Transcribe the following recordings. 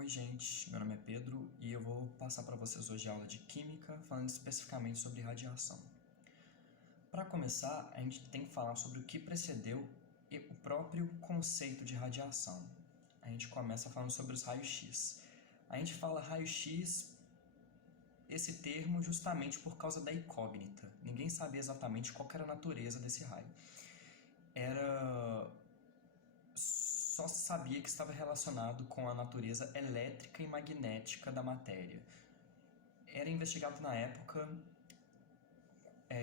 Oi gente, meu nome é Pedro e eu vou passar para vocês hoje a aula de Química, falando especificamente sobre radiação. Para começar, a gente tem que falar sobre o que precedeu e o próprio conceito de radiação. A gente começa falando sobre os raios-x. A gente fala raio-x, esse termo, justamente por causa da incógnita. Ninguém sabia exatamente qual era a natureza desse raio. Só se sabia que estava relacionado com a natureza elétrica e magnética da matéria. Era investigado na época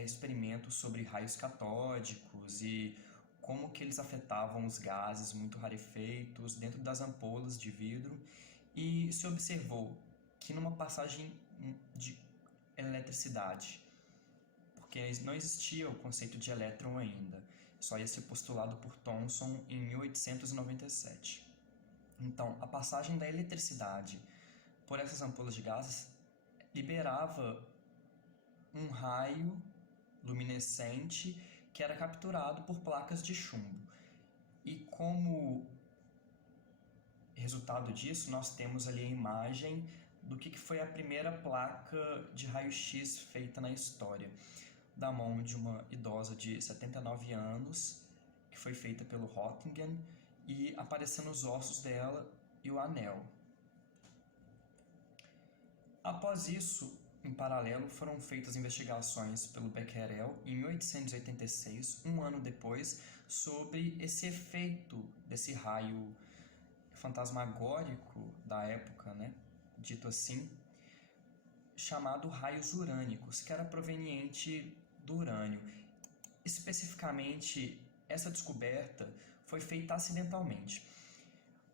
experimentos sobre raios catódicos e como que eles afetavam os gases muito rarefeitos dentro das ampolas de vidro, e se observou que numa passagem de eletricidade, porque não existia o conceito de elétron ainda, só ia ser postulado por Thomson em 1897. Então, a passagem da eletricidade por essas ampolas de gases liberava um raio luminescente que era capturado por placas de chumbo. E como resultado disso, nós temos ali a imagem do que foi a primeira placa de raio-x feita na história, da mão de uma idosa de 79 anos, que foi feita pelo Röntgen, e aparecendo os ossos dela e o anel. Após isso, em paralelo, foram feitas investigações pelo Becquerel em 1886, um ano depois, sobre esse efeito desse raio fantasmagórico da época, dito assim, chamado raios urânicos, que era proveniente do urânio. Especificamente, essa descoberta foi feita acidentalmente.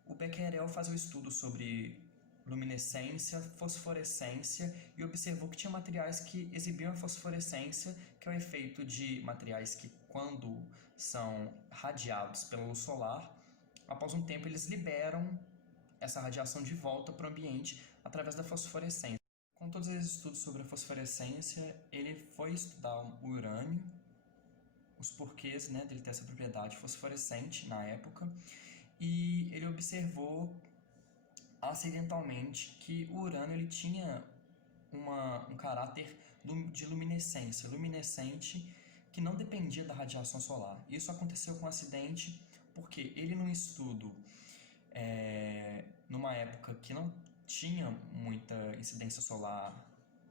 O Becquerel fazia um estudo sobre luminescência, fosforescência, e observou que tinha materiais que exibiam a fosforescência, que é o efeito de materiais que, quando são radiados pela luz solar, após um tempo eles liberam essa radiação de volta para o ambiente através da fosforescência. Com todos esses estudos sobre a fosforescência, ele foi estudar o urânio, os porquês dele ter essa propriedade fosforescente na época, e ele observou acidentalmente que o urânio ele tinha um caráter de luminescente que não dependia da radiação solar. Isso aconteceu com um acidente porque ele, num estudo numa época que não tinha muita incidência solar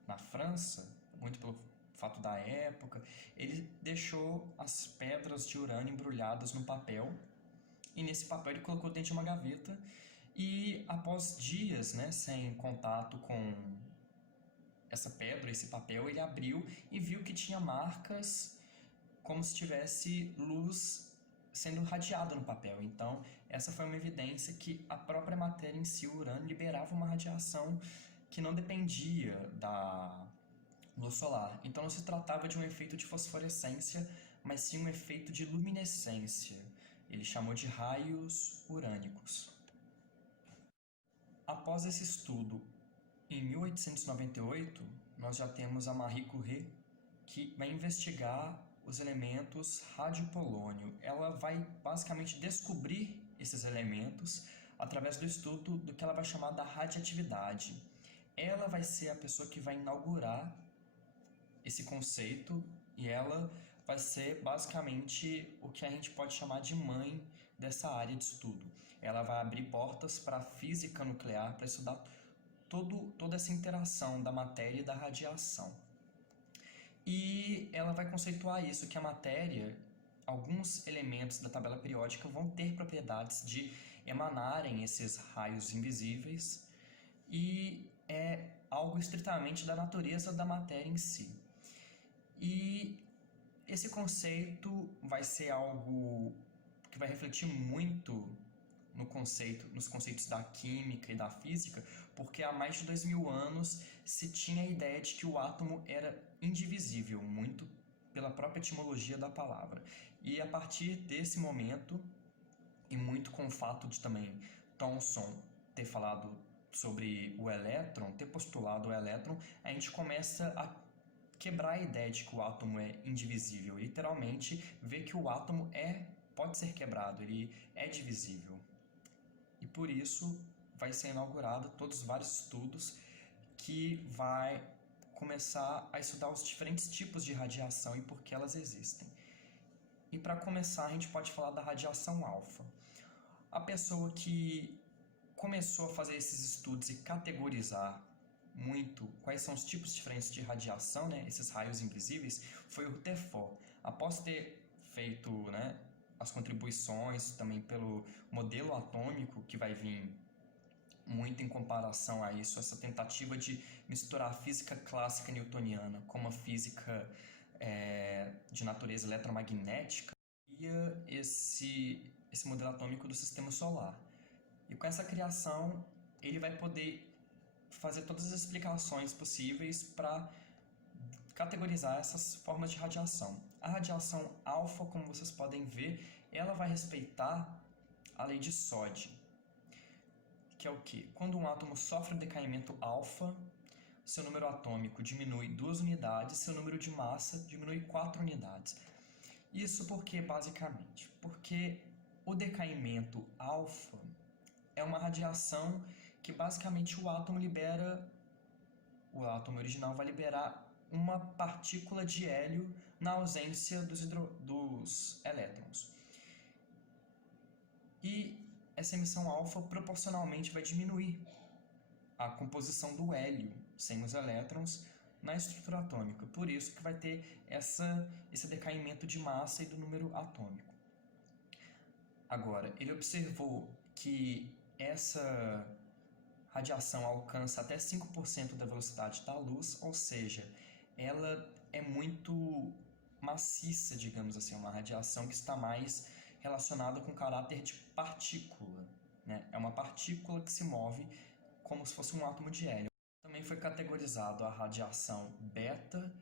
na França, muito pelo fato da época, ele deixou as pedras de urânio embrulhadas no papel, e nesse papel ele colocou dentro de uma gaveta, e após dias sem contato com essa pedra, esse papel, ele abriu e viu que tinha marcas como se tivesse luz sendo radiada no papel. Então, essa foi uma evidência que a própria matéria em si, o urânio, liberava uma radiação que não dependia da luz solar. Então, não se tratava de um efeito de fosforescência, mas sim um efeito de luminescência. Ele chamou de raios urânicos. Após esse estudo, em 1898, nós já temos a Marie Curie, que vai investigar os elementos rádio-polônio. Ela vai basicamente descobrir esses elementos através do estudo do que ela vai chamar da radioatividade. Ela vai ser a pessoa que vai inaugurar esse conceito, e ela vai ser basicamente o que a gente pode chamar de mãe dessa área de estudo. Ela vai abrir portas para a física nuclear, para estudar toda essa interação da matéria e da radiação. E ela vai conceituar isso, que a matéria, alguns elementos da tabela periódica vão ter propriedades de emanarem esses raios invisíveis, e é algo estritamente da natureza da matéria em si. E esse conceito vai ser algo que vai refletir muito nos conceitos da química e da física, porque há mais de 2000 anos se tinha a ideia de que o átomo era indivisível, muito pela própria etimologia da palavra. E a partir desse momento, e muito com o fato de também Thomson ter falado sobre o elétron, ter postulado o elétron, a gente começa a quebrar a ideia de que o átomo é indivisível, literalmente ver que o átomo pode ser quebrado, ele é divisível. E por isso vai ser inaugurado todos vários estudos que vai começar a estudar os diferentes tipos de radiação e por que elas existem. E para começar, a gente pode falar da radiação alfa. A pessoa que começou a fazer esses estudos e categorizar muito quais são os tipos diferentes de radiação, né, esses raios invisíveis, foi o Rutherford. Após ter feito, né, as contribuições também pelo modelo atômico, que vai vir muito em comparação a isso, essa tentativa de misturar a física clássica newtoniana com a física de natureza eletromagnética, e esse modelo atômico do sistema solar. E com essa criação, ele vai poder fazer todas as explicações possíveis para categorizar essas formas de radiação. A radiação alfa, como vocês podem ver, ela vai respeitar a lei de Soddy, que é o quê? Quando um átomo sofre um decaimento alfa, seu número atômico diminui 2 unidades, seu número de massa diminui 4 unidades. Isso porque, basicamente, porque o decaimento alfa é uma radiação que basicamente o átomo original vai liberar uma partícula de hélio na ausência dos elétrons. E essa emissão alfa proporcionalmente vai diminuir a composição do hélio sem os elétrons na estrutura atômica. Por isso que vai ter esse decaimento de massa e do número atômico. Agora, ele observou que essa radiação alcança até 5% da velocidade da luz, ou seja, ela é muito maciça, digamos assim, uma radiação que está mais relacionada com o caráter de partícula, né? É uma partícula que se move como se fosse um átomo de hélio. Também foi categorizado a radiação beta,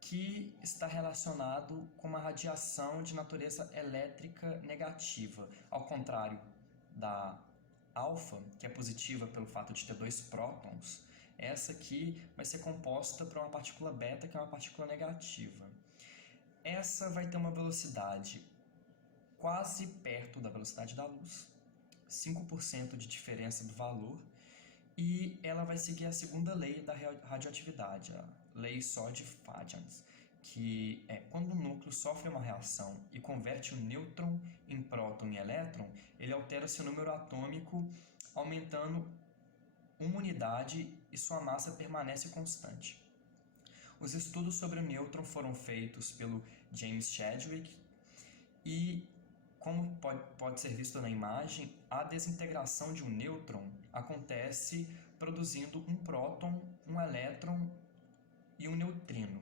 que está relacionado com uma radiação de natureza elétrica negativa, ao contrário da alfa, que é positiva pelo fato de ter 2 prótons. Essa aqui vai ser composta por uma partícula beta, que é uma partícula negativa. Essa vai ter uma velocidade quase perto da velocidade da luz, 5% de diferença do valor, e ela vai seguir a segunda lei da radioatividade, a lei Soddy-Fadians, que é quando um núcleo sofre uma reação e converte um nêutron em próton e elétron, ele altera seu número atômico, aumentando uma unidade e sua massa permanece constante. Os estudos sobre o nêutron foram feitos pelo James Chadwick e, como pode ser visto na imagem, a desintegração de um nêutron acontece produzindo um próton, um elétron e um neutrino.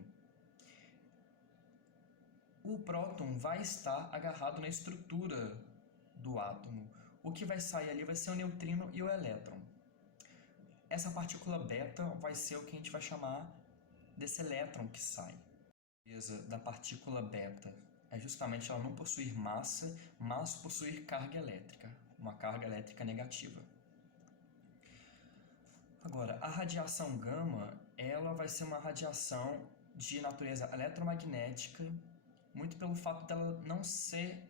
O próton vai estar agarrado na estrutura do átomo. O que vai sair ali vai ser o neutrino e o elétron. Essa partícula beta vai ser o que a gente vai chamar desse elétron que sai. A beleza da partícula beta é justamente ela não possuir massa, mas possuir carga elétrica, uma carga elétrica negativa. Agora, a radiação gama, ela vai ser uma radiação de natureza eletromagnética, muito pelo fato dela não ser,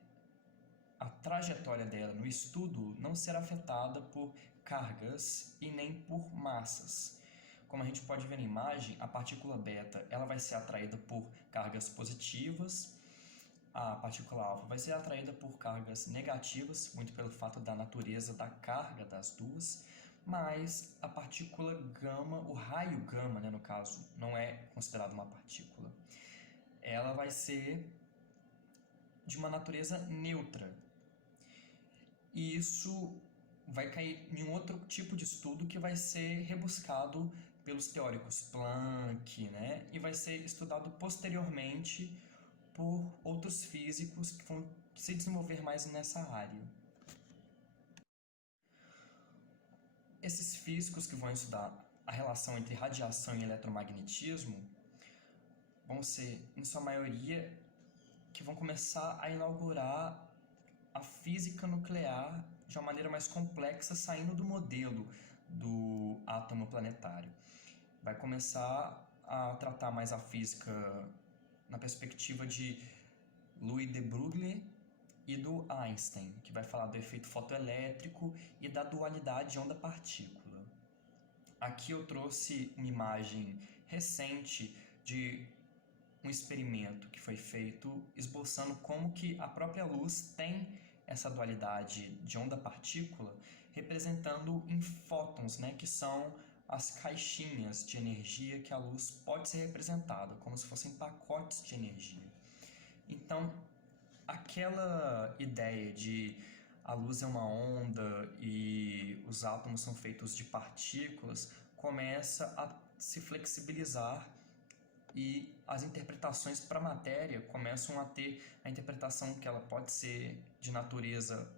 a trajetória dela no estudo não ser afetada por cargas e nem por massas. Como a gente pode ver na imagem, a partícula beta ela vai ser atraída por cargas positivas, a partícula alfa vai ser atraída por cargas negativas, muito pelo fato da natureza da carga das duas, mas a partícula gama, o raio gama, né, no caso, não é considerado uma partícula. Ela vai ser de uma natureza neutra. E isso vai cair em um outro tipo de estudo que vai ser rebuscado pelos teóricos Planck, né? E vai ser estudado posteriormente por outros físicos que vão se desenvolver mais nessa área. Esses físicos que vão estudar a relação entre radiação e eletromagnetismo vão ser, em sua maioria, que vão começar a inaugurar a física nuclear de uma maneira mais complexa, saindo do modelo do átomo planetário. Vai começar a tratar mais a física na perspectiva de Louis de Broglie e do Einstein, que vai falar do efeito fotoelétrico e da dualidade onda-partícula. Aqui eu trouxe uma imagem recente de um experimento que foi feito esboçando como que a própria luz tem essa dualidade de onda-partícula, representando em fótons, né, que são as caixinhas de energia que a luz pode ser representada, como se fossem pacotes de energia. Então, aquela ideia de a luz é uma onda e os átomos são feitos de partículas começa a se flexibilizar e as interpretações para a matéria começam a ter a interpretação que ela pode ser de natureza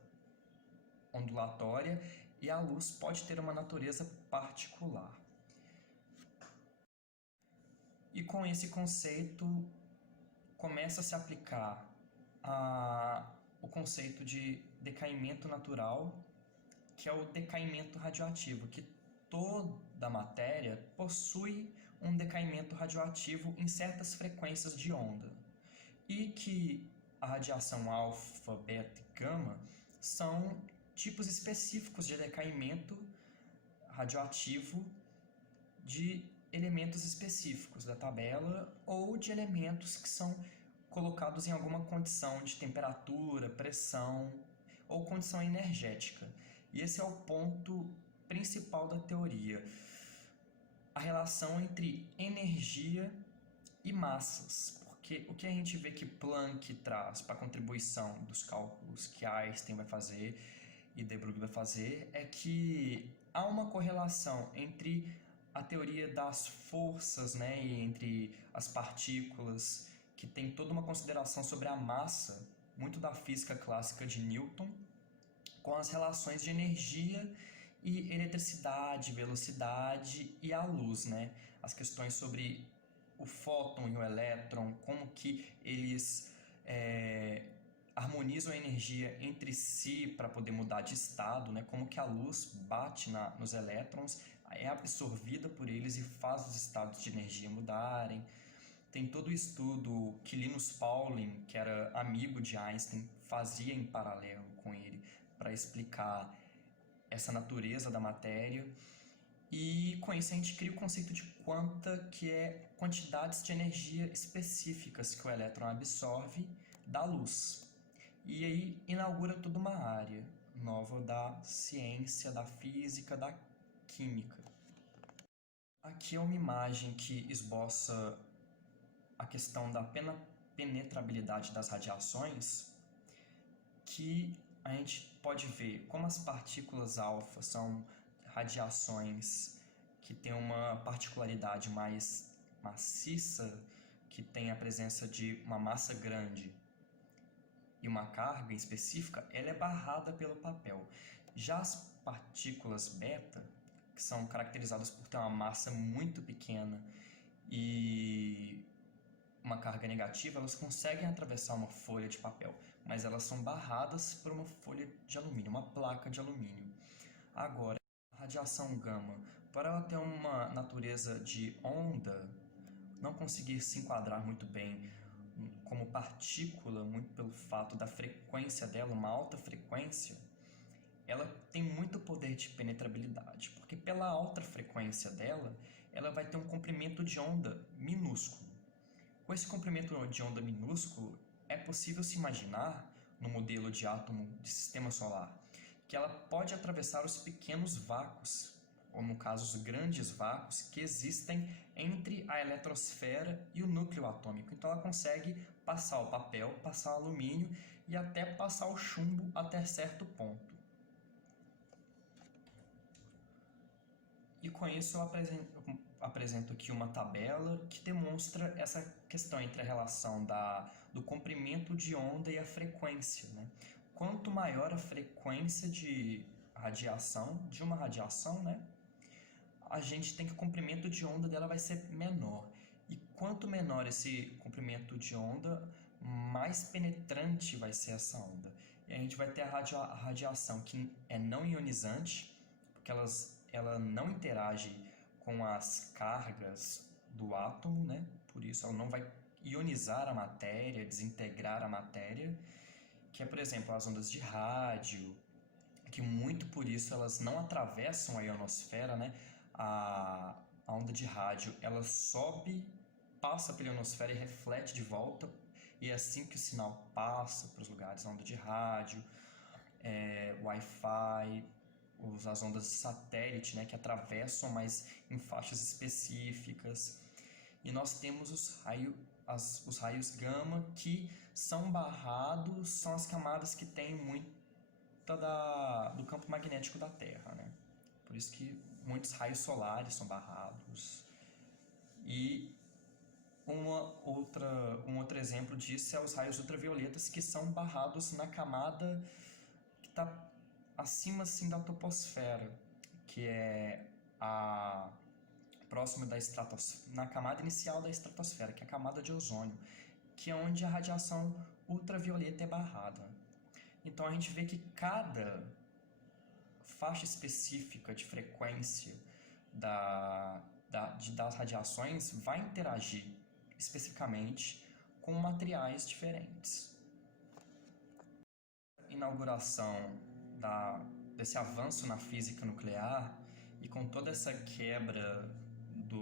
ondulatória e a luz pode ter uma natureza particular. E com esse conceito começa a se aplicar o conceito de decaimento natural, que é o decaimento radioativo, que toda matéria possui um decaimento radioativo em certas frequências de onda, e que a radiação alfa, beta e gama são tipos específicos de decaimento radioativo de elementos específicos da tabela ou de elementos que são colocados em alguma condição de temperatura, pressão ou condição energética. E esse é o ponto principal da teoria, a relação entre energia e massas. Porque o que a gente vê que Planck traz para a contribuição dos cálculos que Einstein vai fazer e de Broglie vai fazer é que há uma correlação entre a teoria das forças, né, e entre as partículas, que tem toda uma consideração sobre a massa, muito da física clássica de Newton, com as relações de energia e eletricidade, velocidade e a luz, né? As questões sobre o fóton e o elétron, como que eles harmonizam a energia entre si para poder mudar de estado, né? Como que a luz bate nos elétrons, é absorvida por eles e faz os estados de energia mudarem. Tem todo o estudo que Linus Pauling, que era amigo de Einstein, fazia em paralelo com ele para explicar essa natureza da matéria. E com isso a gente cria o conceito de quanta, que é quantidades de energia específicas que o elétron absorve da luz. E aí inaugura toda uma área nova da ciência, da física, da química. Aqui é uma imagem que esboça a questão da penetrabilidade das radiações, que a gente pode ver como as partículas alfa são radiações que têm uma particularidade mais maciça, que tem a presença de uma massa grande e uma carga específica, ela é barrada pelo papel. Já as partículas beta, que são caracterizadas por ter uma massa muito pequena e uma carga negativa, elas conseguem atravessar uma folha de papel, mas elas são barradas por uma folha de alumínio, uma placa de alumínio. Agora, a radiação gama, para ela ter uma natureza de onda, não conseguir se enquadrar muito bem como partícula, muito pelo fato da frequência dela, uma alta frequência, ela tem muito poder de penetrabilidade, porque pela alta frequência dela, ela vai ter um comprimento de onda minúsculo. Com esse comprimento de onda minúsculo, é possível se imaginar, no modelo de átomo de sistema solar, que ela pode atravessar os pequenos vácuos, ou no caso os grandes vácuos, que existem entre a eletrosfera e o núcleo atômico. Então ela consegue passar o papel, passar o alumínio e até passar o chumbo até certo ponto. E com isso eu apresento aqui uma tabela que demonstra essa questão entre a relação do comprimento de onda e a frequência, né? Quanto maior a frequência de uma radiação, né, a gente tem que o comprimento de onda dela vai ser menor. E quanto menor esse comprimento de onda, mais penetrante vai ser essa onda. E a gente vai ter a radiação que é não ionizante, porque ela não interage com as cargas do átomo, né? Por isso ela não vai ionizar a matéria, desintegrar a matéria, que é, por exemplo, as ondas de rádio, que muito por isso elas não atravessam a ionosfera, né? A onda de rádio, ela sobe, passa pela ionosfera e reflete de volta, e é assim que o sinal passa para os lugares, a onda de rádio, Wi-Fi, as ondas de satélite, né, que atravessam, mas em faixas específicas. E nós temos os raios gama, que são barrados, são as camadas que têm muito do campo magnético da Terra, né? Por isso que muitos raios solares são barrados. E um outro exemplo disso é os raios ultravioletas, que são barrados na camada que está acima assim, da troposfera, que é próximo da estratosfera, na camada inicial da estratosfera, que é a camada de ozônio, que é onde a radiação ultravioleta é barrada. Então a gente vê que cada faixa específica de frequência das radiações vai interagir especificamente com materiais diferentes. Inauguração desse avanço na física nuclear e com toda essa quebra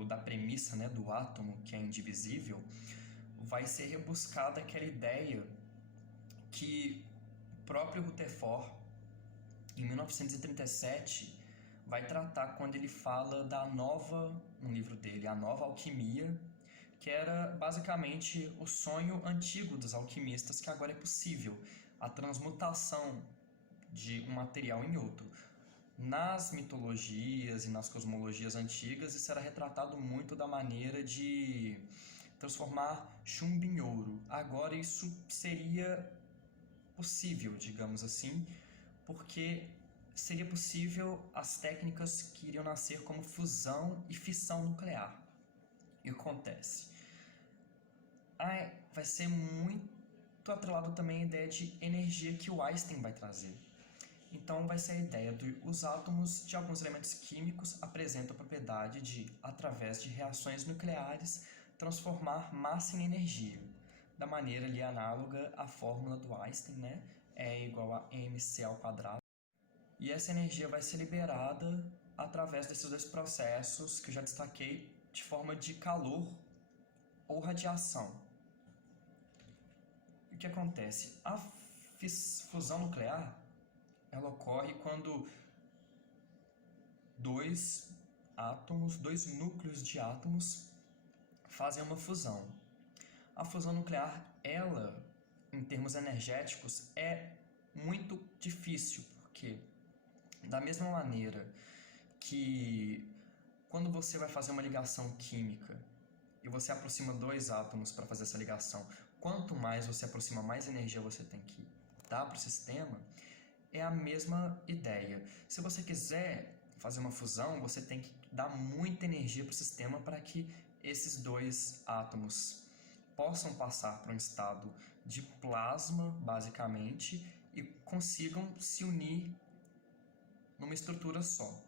da premissa, né, do átomo, que é indivisível, vai ser rebuscada aquela ideia que o próprio Rutherford, em 1937, vai tratar quando ele fala no livro dele, A Nova Alquimia, que era basicamente o sonho antigo dos alquimistas, que agora é possível, a transmutação de um material em outro. Nas mitologias e nas cosmologias antigas, isso era retratado muito da maneira de transformar chumbo em ouro. Agora isso seria possível, digamos assim, porque seria possível as técnicas que iriam nascer como fusão e fissão nuclear. E o que acontece? Vai ser muito atrelado também a ideia de energia que o Einstein vai trazer. Então vai ser a ideia de os átomos de alguns elementos químicos apresentam a propriedade de, através de reações nucleares, transformar massa em energia, da maneira ali análoga à fórmula do Einstein, né? É igual a mc ao quadrado. E essa energia vai ser liberada através desses dois processos que eu já destaquei, de forma de calor ou radiação. O que acontece? A fusão nuclear, ela ocorre quando dois núcleos de átomos fazem uma fusão. A fusão nuclear, ela, em termos energéticos, é muito difícil, porque da mesma maneira que quando você vai fazer uma ligação química e você aproxima dois átomos para fazer essa ligação, quanto mais você aproxima, mais energia você tem que dar para o sistema, é a mesma ideia. Se você quiser fazer uma fusão, você tem que dar muita energia para o sistema para que esses dois átomos possam passar para um estado de plasma, basicamente, e consigam se unir numa estrutura só.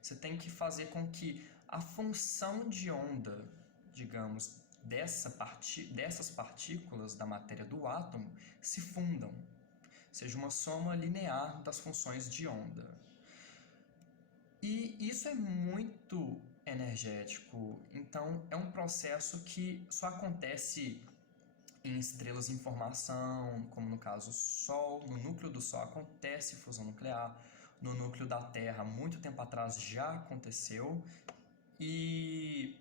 Você tem que fazer com que a função de onda, digamos, dessas partículas da matéria do átomo se fundam, seja uma soma linear das funções de onda. E isso é muito energético, então é um processo que só acontece em estrelas em formação, como no caso o Sol. No núcleo do Sol acontece fusão nuclear, no núcleo da Terra, muito tempo atrás, já aconteceu, e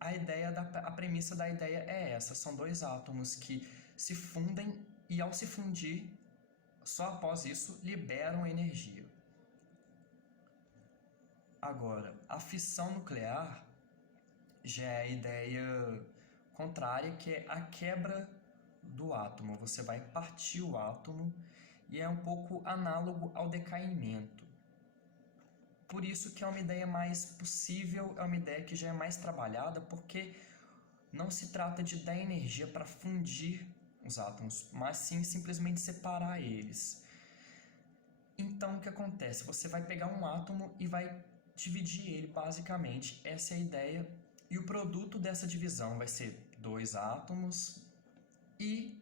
a premissa da ideia é essa: são dois átomos que se fundem e, ao se fundir, só após isso, liberam energia. Agora, a fissão nuclear já é a ideia contrária, que é a quebra do átomo. Você vai partir o átomo e é um pouco análogo ao decaimento. Por isso que é uma ideia mais possível, é uma ideia que já é mais trabalhada, porque não se trata de dar energia para fundir os átomos, mas sim simplesmente separar eles. Então o que acontece? Você vai pegar um átomo e vai dividir ele, basicamente. Essa é a ideia. E o produto dessa divisão vai ser dois átomos e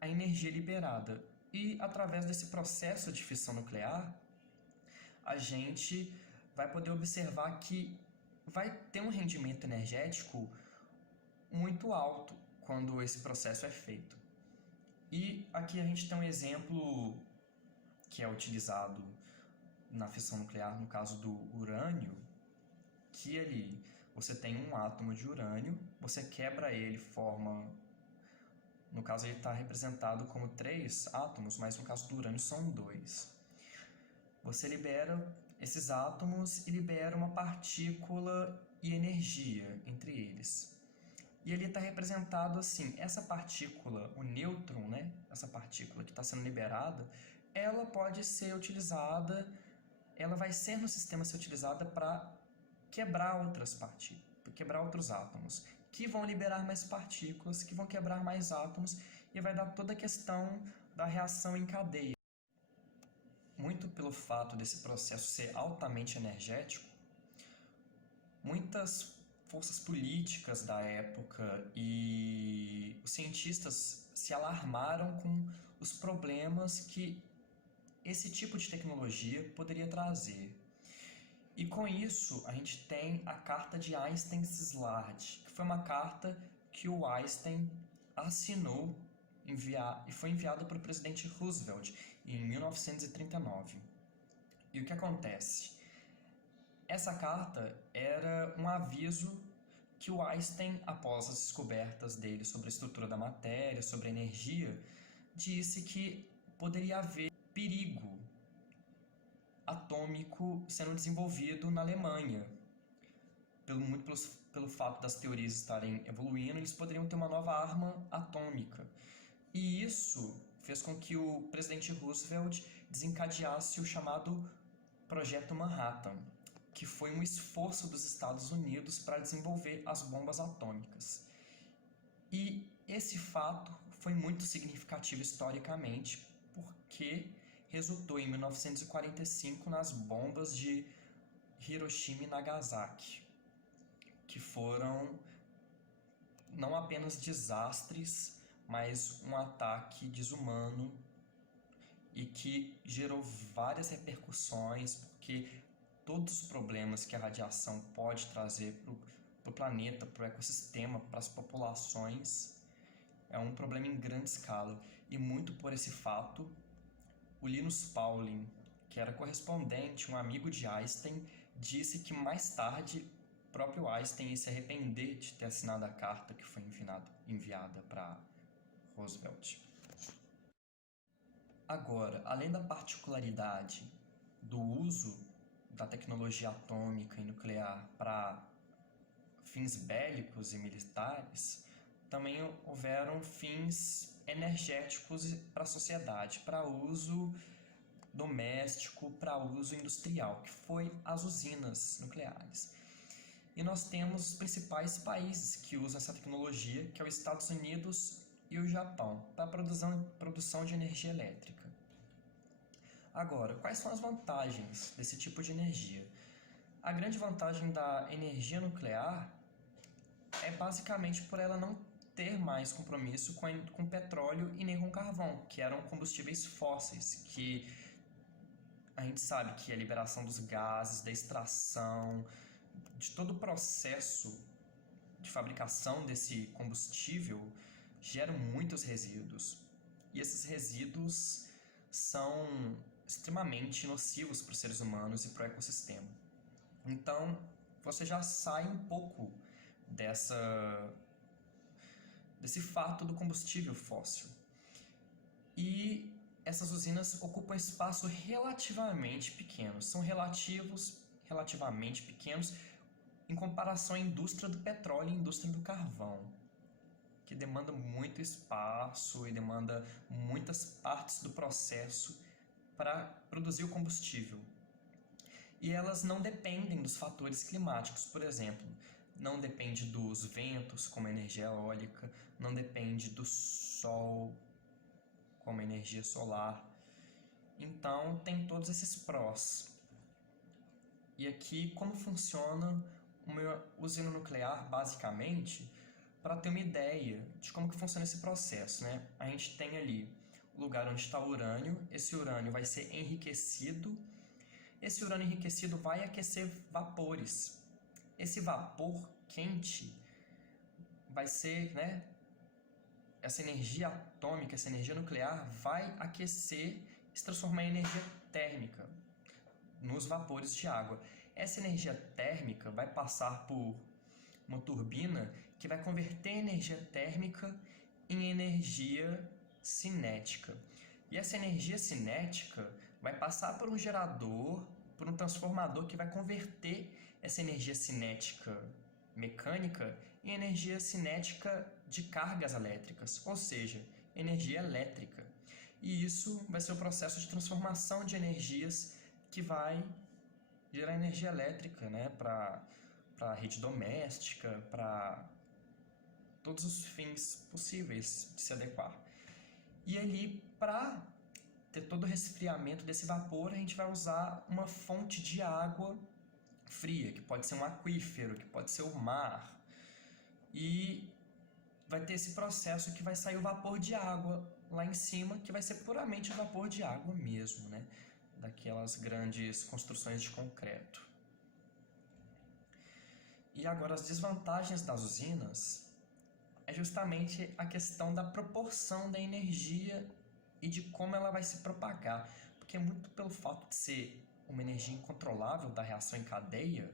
a energia liberada. E através desse processo de fissão nuclear, a gente vai poder observar que vai ter um rendimento energético muito alto quando esse processo é feito. E aqui a gente tem um exemplo que é utilizado na fissão nuclear, no caso do urânio, que ali você tem um átomo de urânio, você quebra ele, forma... No caso ele está representado como 3 átomos, mas no caso do urânio são 2. Você libera esses átomos e libera uma partícula e energia entre eles. E ele está representado assim, essa partícula, o nêutron, né? Essa partícula que está sendo liberada, ela pode ser utilizada, ela vai ser no sistema ser utilizada para quebrar outras partículas, quebrar outros átomos, que vão liberar mais partículas, que vão quebrar mais átomos, e vai dar toda a questão da reação em cadeia. Muito pelo fato desse processo ser altamente energético, muitas forças políticas da época e os cientistas se alarmaram com os problemas que esse tipo de tecnologia poderia trazer. E com isso, a gente tem a carta de Einstein-Szilard, que foi uma carta que o Einstein assinou e foi enviada para o presidente Roosevelt em 1939. E o que acontece? Essa carta era um aviso que o Einstein, após as descobertas dele sobre a estrutura da matéria, sobre a energia, disse que poderia haver perigo atômico sendo desenvolvido na Alemanha. Muito pelo fato das teorias estarem evoluindo, eles poderiam ter uma nova arma atômica. E isso fez com que o presidente Roosevelt desencadeasse o chamado Projeto Manhattan, que foi um esforço dos Estados Unidos para desenvolver as bombas atômicas. E esse fato foi muito significativo historicamente, porque resultou em 1945 nas bombas de Hiroshima e Nagasaki, que foram não apenas desastres, mas um ataque desumano e que gerou várias repercussões, porque todos os problemas que a radiação pode trazer para o planeta, para o ecossistema, para as populações, é um problema em grande escala. E muito por esse fato, o Linus Pauling, que era correspondente, um amigo de Einstein, disse que mais tarde o próprio Einstein ia se arrepender de ter assinado a carta que foi enviada para Roosevelt. Agora, além da particularidade do uso da tecnologia atômica e nuclear para fins bélicos e militares, também houveram fins energéticos para a sociedade, para uso doméstico, para uso industrial, que foi as usinas nucleares. E nós temos os principais países que usam essa tecnologia, que é os Estados Unidos e o Japão, para a produção de energia elétrica. Agora, quais são as vantagens desse tipo de energia? A grande vantagem da energia nuclear é basicamente por ela não ter mais compromisso com petróleo e nem com carvão, que eram combustíveis fósseis, que a gente sabe que a liberação dos gases, da extração, de todo o processo de fabricação desse combustível geram muitos resíduos. E esses resíduos são extremamente nocivos para os seres humanos e para o ecossistema. Então, você já sai um pouco desse fato do combustível fóssil. E essas usinas ocupam espaço relativamente pequeno, são relativamente pequenos em comparação à indústria do petróleo e à indústria do carvão, que demanda muito espaço e demanda muitas partes do processo para produzir o combustível. E elas não dependem dos fatores climáticos, por exemplo, não depende dos ventos, como a energia eólica, não depende do sol, como a energia solar. Então, tem todos esses prós. E aqui, como funciona uma usina nuclear, basicamente, para ter uma ideia de como que funciona esse processo, né? A gente tem ali lugar onde está o urânio. Esse urânio vai ser enriquecido. Esse urânio enriquecido vai aquecer vapores. Esse vapor quente vai ser, né, essa energia atômica, essa energia nuclear vai aquecer e se transformar em energia térmica nos vapores de água. Essa energia térmica vai passar por uma turbina que vai converter energia térmica em energia cinética. E essa energia cinética vai passar por um gerador, por um transformador que vai converter essa energia cinética mecânica em energia cinética de cargas elétricas, ou seja, energia elétrica. E isso vai ser o processo de transformação de energias que vai gerar energia elétrica, né, para a rede doméstica, para todos os fins possíveis de se adequar. E ali, para ter todo o resfriamento desse vapor, a gente vai usar uma fonte de água fria, que pode ser um aquífero, que pode ser o mar. E vai ter esse processo que vai sair o vapor de água lá em cima, que vai ser puramente vapor de água mesmo, né? Daquelas grandes construções de concreto. E agora, as desvantagens das usinas é justamente a questão da proporção da energia e de como ela vai se propagar. Porque muito pelo fato de ser uma energia incontrolável da reação em cadeia,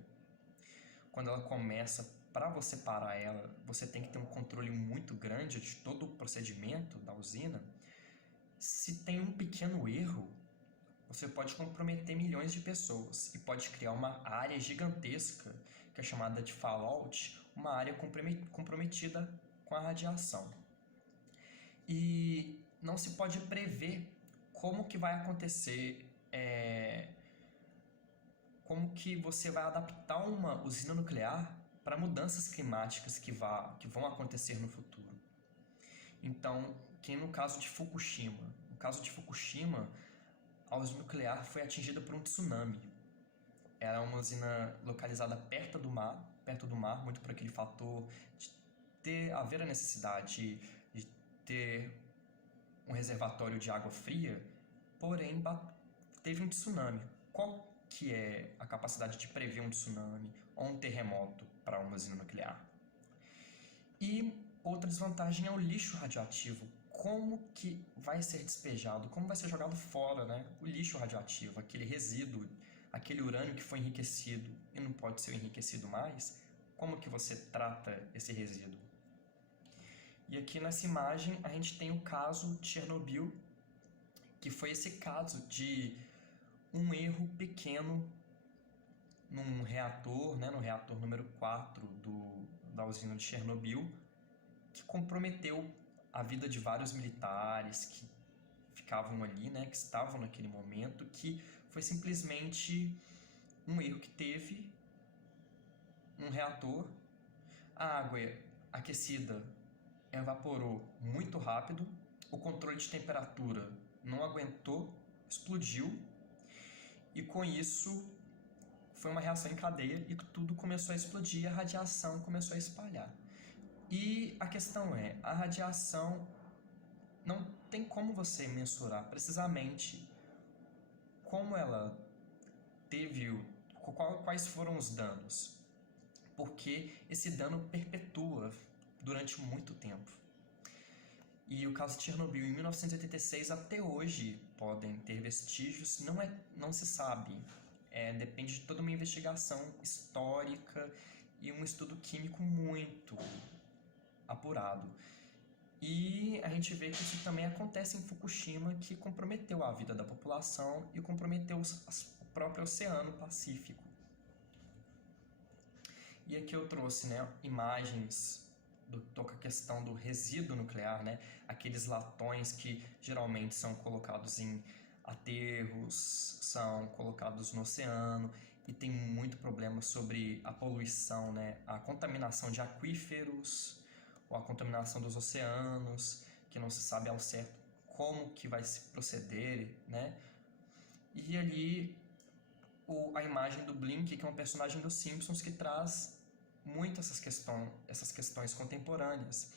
quando ela começa, para você parar ela, você tem que ter um controle muito grande de todo o procedimento da usina. Se tem um pequeno erro, você pode comprometer milhões de pessoas e pode criar uma área gigantesca, que é chamada de fallout, uma área comprometida com a radiação. E não se pode prever como que vai acontecer, como que você vai adaptar uma usina nuclear para mudanças climáticas que vão acontecer no futuro. Então, que no caso de Fukushima, a usina nuclear foi atingida por um tsunami. Era uma usina localizada perto do mar, muito por aquele fator de haver a necessidade de ter um reservatório de água fria, porém teve um tsunami. Qual que é a capacidade de prever um tsunami ou um terremoto para uma usina nuclear? E outra desvantagem é o lixo radioativo. Como que vai ser despejado, como vai ser jogado fora, né? O lixo radioativo, aquele resíduo, aquele urânio que foi enriquecido e não pode ser enriquecido mais, como que você trata esse resíduo? E aqui nessa imagem a gente tem o caso de Chernobyl, que foi esse caso de um erro pequeno num reator, né, no reator número 4 da usina de Chernobyl, que comprometeu a vida de vários militares que ficavam ali, né, que estavam naquele momento, que foi simplesmente um erro que teve um reator, a água aquecida evaporou muito rápido, o controle de temperatura não aguentou, explodiu, e com isso foi uma reação em cadeia e tudo começou a explodir e a radiação começou a espalhar. E a questão é, a radiação não tem como você mensurar precisamente como ela teve, quais foram os danos, porque esse dano perpetua durante muito tempo. E o caso de Chernobyl, em 1986 até hoje, podem ter vestígios, não se sabe. Depende de toda uma investigação histórica e um estudo químico muito apurado. E a gente vê que isso também acontece em Fukushima, que comprometeu a vida da população e comprometeu o próprio Oceano Pacífico. E aqui eu trouxe, né, imagens com a questão do resíduo nuclear, né? Aqueles latões que geralmente são colocados em aterros, são colocados no oceano, e tem muito problema sobre a poluição, né? A contaminação de aquíferos ou a contaminação dos oceanos, que não se sabe ao certo como que vai se proceder, né? E ali a imagem do Blink, que é um personagem dos Simpsons que traz muito essas questões contemporâneas,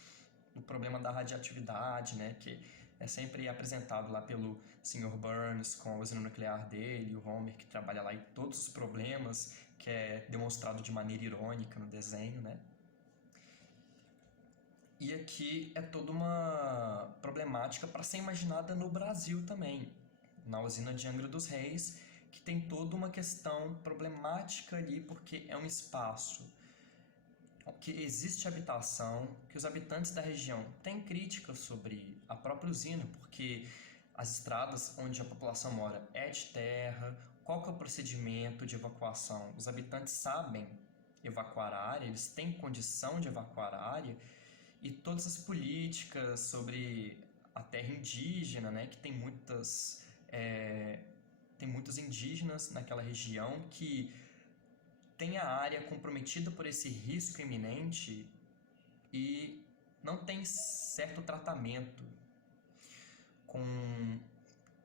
o problema da radioatividade, né, que É sempre apresentado lá pelo Sr. Burns com a usina nuclear dele, o Homer que trabalha lá, e todos os problemas, que é demonstrado de maneira irônica no desenho, né? E aqui é toda uma problemática para ser imaginada no Brasil também, na usina de Angra dos Reis, que tem toda uma questão problemática ali, porque é um espaço que existe habitação, que os habitantes da região têm críticas sobre a própria usina, porque as estradas onde a população mora é de terra, qual que é o procedimento de evacuação? Os habitantes sabem evacuar a área, eles têm condição de evacuar a área, e todas as políticas sobre a terra indígena, né, que tem muitos indígenas naquela região que tem a área comprometida por esse risco iminente e não tem certo tratamento,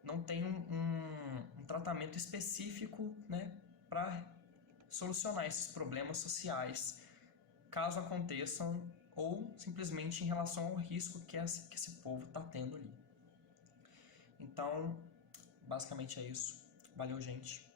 não tem um tratamento específico, né, para solucionar esses problemas sociais, caso aconteçam, ou simplesmente em relação ao risco que esse povo está tendo ali. Então, basicamente é isso. Valeu, gente!